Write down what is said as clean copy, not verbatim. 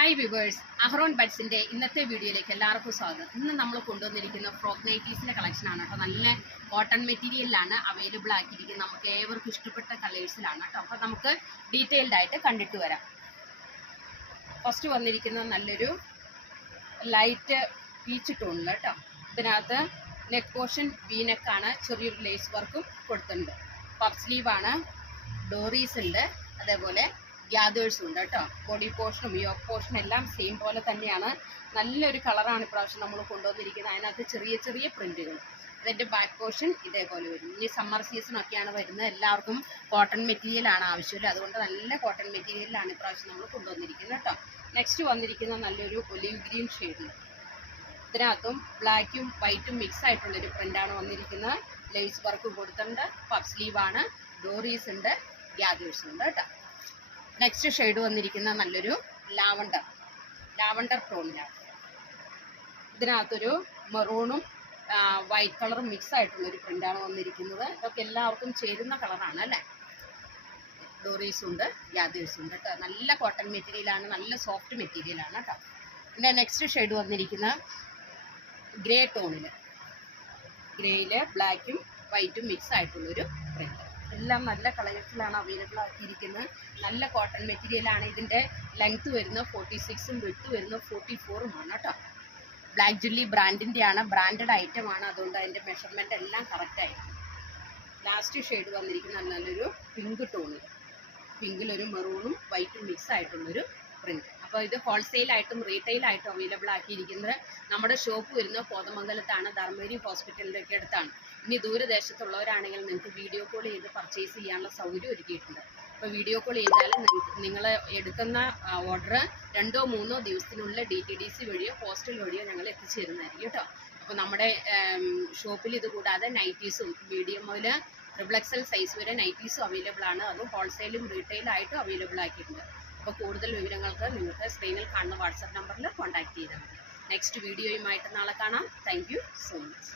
Hi viewers, അഹ്റോൺ ബഡ്സിൻ്റെ ഇന്നത്തെ വീഡിയോയിലേക്ക് എല്ലാവർക്കും സ്വാഗതം. ഇന്ന് നമ്മൾ കൊണ്ടുവന്നിരിക്കുന്ന ഫ്രോക്ക് നൈറ്റീസിൻ്റെ കളക്ഷനാണ് കേട്ടോ. നല്ല കോട്ടൺ മെറ്റീരിയലിലാണ് അവൈലബിൾ ആക്കിയിരിക്കുന്നത്. നമുക്ക് ഏവർക്കും ഇഷ്ടപ്പെട്ട കളേഴ്സിലാണ് കേട്ടോ. അപ്പോൾ നമുക്ക് ഡീറ്റെയിൽഡ് ആയിട്ട് കണ്ടിട്ട് വരാം. ഫസ്റ്റ് വന്നിരിക്കുന്നത് നല്ലൊരു ലൈറ്റ് പീച്ച് ടോണിൽ കേട്ടോ. ഇതിനകത്ത് നെക്ക് പോർഷൻ വി നെക്കാണ്, ചെറിയൊരു ലേസ് വർക്കും കൊടുത്തിട്ടുണ്ട്. പഫ് സ്ലീവാണ്, ഡോറീസ് ഉണ്ട്, അതേപോലെ ഗ്യാദേഴ്സും ഉണ്ട് കേട്ടോ. ബോഡി പോർഷനും യോക്ക് പോർഷനും എല്ലാം സെയിം പോലെ തന്നെയാണ്. നല്ലൊരു കളറാണ് ഇപ്രാവശ്യം നമ്മൾ കൊണ്ടുവന്നിരിക്കുന്നത്. അതിനകത്ത് ചെറിയ ചെറിയ പ്രിൻറ്റുകൾ. അതിൻ്റെ ബാക്ക് പോർഷൻ ഇതേപോലെ വരും. ഇനി സമ്മർ സീസണൊക്കെയാണ് വരുന്നത്. എല്ലാവർക്കും കോട്ടൺ മെറ്റീരിയലാണ് ആവശ്യമില്ല, അതുകൊണ്ട് നല്ല കോട്ടൺ മെറ്റീരിയലാണ് ഇപ്രാവശ്യം നമ്മൾ കൊണ്ടുവന്നിരിക്കുന്നത് കേട്ടോ. നെക്സ്റ്റ് വന്നിരിക്കുന്ന നല്ലൊരു ഒലിവ് ഗ്രീൻ ഷെയ്ഡിൽ, ഇതിനകത്തും ബ്ലാക്കും വൈറ്റും മിക്സ് ആയിട്ടുള്ളൊരു പ്രിൻ്റാണ് വന്നിരിക്കുന്നത്. ലേസ് വർക്ക് കൊടുത്തിട്ടുണ്ട്, പഫ് സ്ലീവാണ്, ഡോറീസ് ഉണ്ട്, ഗ്യാദേഴ്സ് ഉണ്ട് കേട്ടോ. നെക്സ്റ്റ് ഷെയ്ഡ് വന്നിരിക്കുന്ന നല്ലൊരു ലാവണ്ടർ ടോണിലാണ്. ഇതിനകത്തൊരു മെറൂണും വൈറ്റ് കളറും മിക്സ് ആയിട്ടുള്ളൊരു പ്രിൻ്റാണ് വന്നിരിക്കുന്നത്. ഇതൊക്കെ എല്ലാവർക്കും ചേരുന്ന കളറാണ് അല്ലേ. ഡോറീസും ഉണ്ട്, ഗ്യാദേഴ്സും ഉണ്ട് കേട്ടോ. നല്ല കോട്ടൺ മെറ്റീരിയലാണ്, നല്ല സോഫ്റ്റ് മെറ്റീരിയലാണ് കേട്ടോ. പിന്നെ നെക്സ്റ്റ് ഷെയ്ഡ് വന്നിരിക്കുന്ന ഗ്രേ ടോണിൽ, ഗ്രേയിൽ ബ്ലാക്കും വൈറ്റും മിക്സ് ആയിട്ടുള്ളൊരു പ്രിൻ്റ്. എല്ലാം നല്ല കളേഴ്സിലാണ് അവൈലബിൾ ആക്കിയിരിക്കുന്നത്. നല്ല കോട്ടൺ മെറ്റീരിയലാണ്. ഇതിൻ്റെ ലെങ്ത്ത് വരുന്നത് 46ഉം വിഡ്ത്ത് വരുന്നത് 44ഉമാണ് കേട്ടോ. ബ്ലാക്ക് ജുല്ലി ബ്രാൻഡിൻ്റെയാണ്, ബ്രാൻഡഡ് ഐറ്റമാണ്, അതുകൊണ്ട് അതിൻ്റെ മെഷർമെൻ്റ് എല്ലാം കറക്റ്റായിരിക്കും. ലാസ്റ്റ് ഷെയ്ഡ് വന്നിരിക്കുന്ന നല്ലൊരു പിങ്ക് ടോണിൽ, പിങ്കിലൊരു മെറൂണും വൈറ്റും മിക്സ് ആയിട്ടുള്ളൊരു പ്രിൻറ്റ്. അപ്പോൾ ഇത് ഹോൾസെയിലായിട്ടും റീറ്റെയിലായിട്ടും അവൈലബിൾ ആക്കിയിരിക്കുന്നത്. നമ്മുടെ ഷോപ്പ് വരുന്നത് കോതമംഗലത്താണ്, ധർമ്മേരി ഹോസ്പിറ്റലിൻ്റെ ഒക്കെ അടുത്താണ്. ഇനി ദൂരദേശത്തുള്ളവരാണെങ്കിൽ നിങ്ങൾക്ക് വീഡിയോ കോൾ ചെയ്ത് പർച്ചേസ് ചെയ്യാനുള്ള സൗകര്യം ഒരുക്കിയിട്ടുണ്ട്. അപ്പോൾ വീഡിയോ കോൾ ചെയ്താൽ നിങ്ങൾ എടുക്കുന്ന ഓർഡർ 2-3 ദിവസത്തിനുള്ളിൽ DTDC വഴിയോ പോസ്റ്റൽ വഴിയോ ഞങ്ങൾ എത്തിച്ചു തരുന്നതായിരിക്കും കേട്ടോ. അപ്പോൾ നമ്മുടെ ഷോപ്പിൽ ഇത് കൂടാതെ നൈറ്റീസും മീഡിയം മുതൽ XXL സൈസ് വരെ നൈറ്റീസും അവൈലബിൾ ആണ്. അതും ഹോൾസെയിലും റീറ്റെയിലായിട്ടും അവൈലബിൾ ആക്കിയിട്ടുണ്ട്. അപ്പോൾ കൂടുതൽ വിവരങ്ങൾക്ക് നിങ്ങൾക്ക് സ്ക്രീനിൽ കാണുന്ന വാട്സപ്പ് നമ്പറിൽ കോൺടാക്ട് ചെയ്താൽ മതി. നെക്സ്റ്റ് വീഡിയോയുമായിട്ട് നാളെ കാണാം. Thank you so much.